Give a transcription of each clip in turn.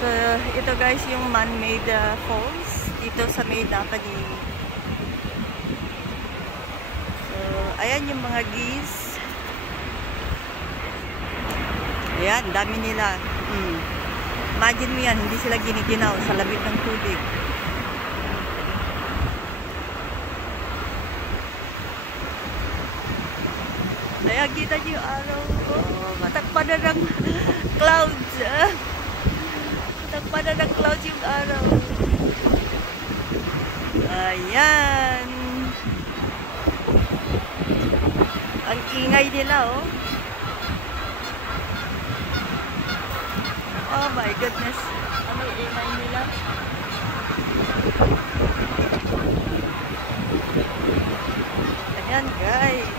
So, ito guys yung man-made falls dito sa may Napani. So, ayan yung mga geese. Ayan, dami nila. Imagine mo yan, hindi sila giniginaw sa lamig ng tubig. Ayan, kita niyo yung araw. Oh, matakpan na ng clouds. Matakpan na ng clouds yung araw. Ayan. Ang ingay nila, oh. Oh my goodness. Ano ingay nila? Ayan, guys.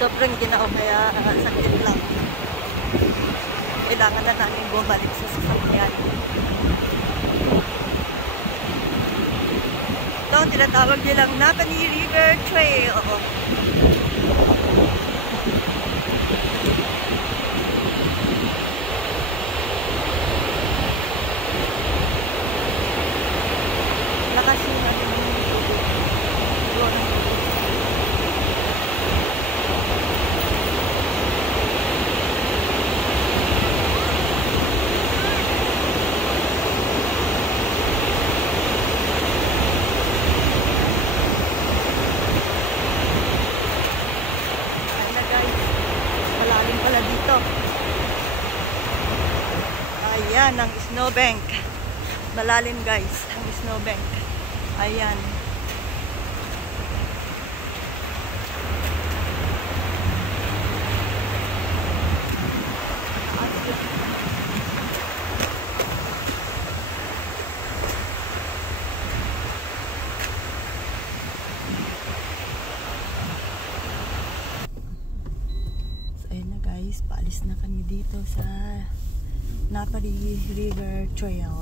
Sobrang ginaw kaya sakit lang. Kailangan na namin bumalik sa sasakyan. Ito ang tinatawag nilang Napani River Trail. Lakas yung natin yung tubig. Dito. Ayan ang snowbank. Malalim guys ang snowbank. Ayan. Paalis na kami dito sa Napani River Trail.